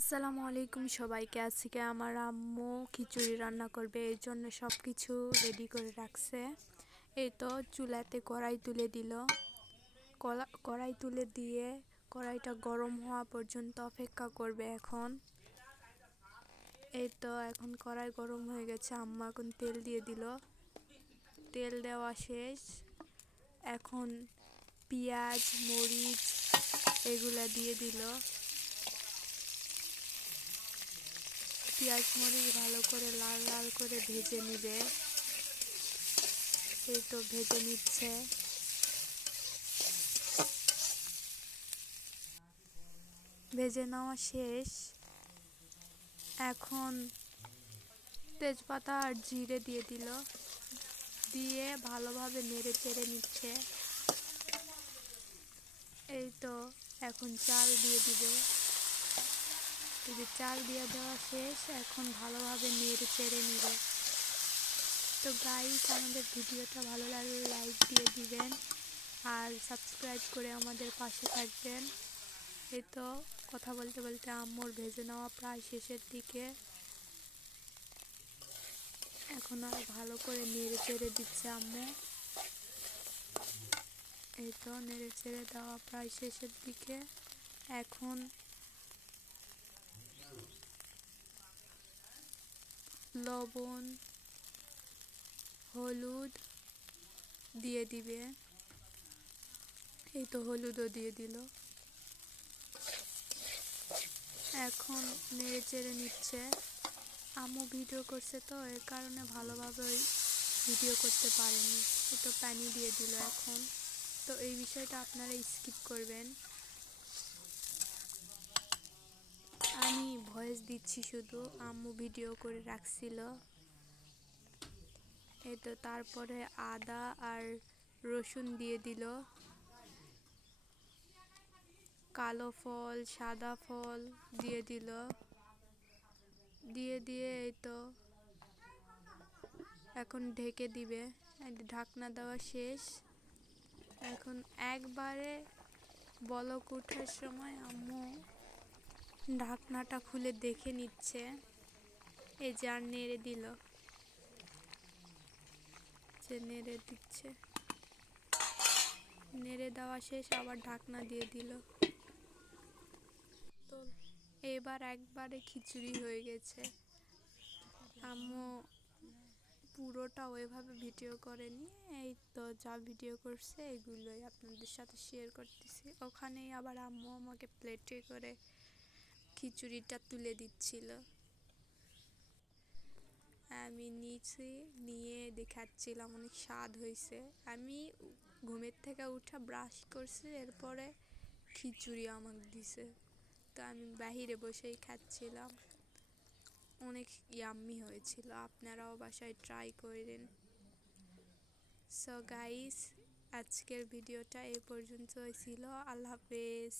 আসসালামু আলাইকুম সবাইকে। আজকে আমার আম্মু খিচুড়ি রান্না করবে, এর জন্য সব কিছু রেডি করে রাখছে। এই তো চুলাতে কড়াই তুলে দিল। কড়াই তুলে দিয়ে কড়াইটা গরম হওয়া পর্যন্ত অপেক্ষা করবে। এই তো এখন কড়াই গরম হয়ে গেছে, আম্মা এখন তেল দিয়ে দিল। তেল দেওয়া শেষ, এখন পেঁয়াজ মরিচ এগুলা দিয়ে দিল। পেঁয়াজ মরিচ ভালো করে লাল লাল করে ভেজে নিবে। এই তো ভেজে নিচ্ছে। ভেজে নেওয়া শেষ, এখন তেজপাতা আর জিরে দিয়ে দিল। দিয়ে ভালোভাবে নেড়ে চেড়ে নিচ্ছে। এই তো এখন চাল দিয়ে দিবে। এই যে চাল দিয়ে দেওয়া শেষ, এখন ভালোভাবে নেড়ে চেড়ে নিবে। তো গাইস, আমাদের ভিডিওটা ভালো লাগলে লাইক দিয়ে দিবেন আর সাবস্ক্রাইব করে আমাদের পাশে থাকবেন। এই তো কথা বলতে বলতে আম্মুর ভেজে নেওয়া প্রায় শেষের দিকে। এখন আর ভালো করে নেড়ে চেড়ে দিচ্ছে আম্মু। এই তো নেড়ে চেড়ে দেওয়া প্রায় শেষের দিকে। এখন লবণ হলুদ দিয়ে দিবে। এই তো হলুদও দিয়ে দিল। এখন নেড়ে চেড়ে নিচ্ছে। আম্মু ভিডিও করছে তো এর কারণে ভালোভাবে ভিডিও করতে পারেনি। এই তো পানি দিয়ে দিল এখন। তো এই বিষয়টা আপনারা স্কিপ করবেন, আমি ভয়েস দিচ্ছি শুধু, আম্মু ভিডিও করে রাখছিল। এই তো তারপরে আদা আর রসুন দিয়ে দিল, কালো ফল সাদা ফল দিয়ে দিল। দিয়ে এই তো এখন ঢেকে দিবে। ঢাকনা দেওয়া শেষ। এখন একবারে বলক ওঠার সময় আম্মু ঢাকনাটা খুলে দেখে নিচ্ছে। এই যে আর নেড়ে দিল, যে নেড়ে দিচ্ছে। নেড়ে দেওয়া শেষ, আবার ঢাকনা দিয়ে দিল। তো এবার একবারে খিচুড়ি হয়ে গেছে। আম্মু পুরোটা ওইভাবে ভিডিও করেনি, এই তো যা ভিডিও করছে এগুলোই আপনাদের সাথে শেয়ার করতেছি। ওখানেই আবার আম্মু আমাকে প্লেটে করে খিচুড়িটা তুলে দিচ্ছিল। আমি নিচে নিয়ে দেখাচ্ছিলাম, অনেক স্বাদ হয়েছে। আমি ঘুমের থেকে উঠে ব্রাশ করছি, এরপরে খিচুড়ি আমাকে দিছে। তো আমি বাহিরে বসেই খাচ্ছিলাম, অনেক ইয়াম্মি হয়েছিল। আপনারাও বাসায় ট্রাই করেন। সো গাইস, আজকের ভিডিওটা এই পর্যন্তই ছিল। আল্লাহ হাফেজ।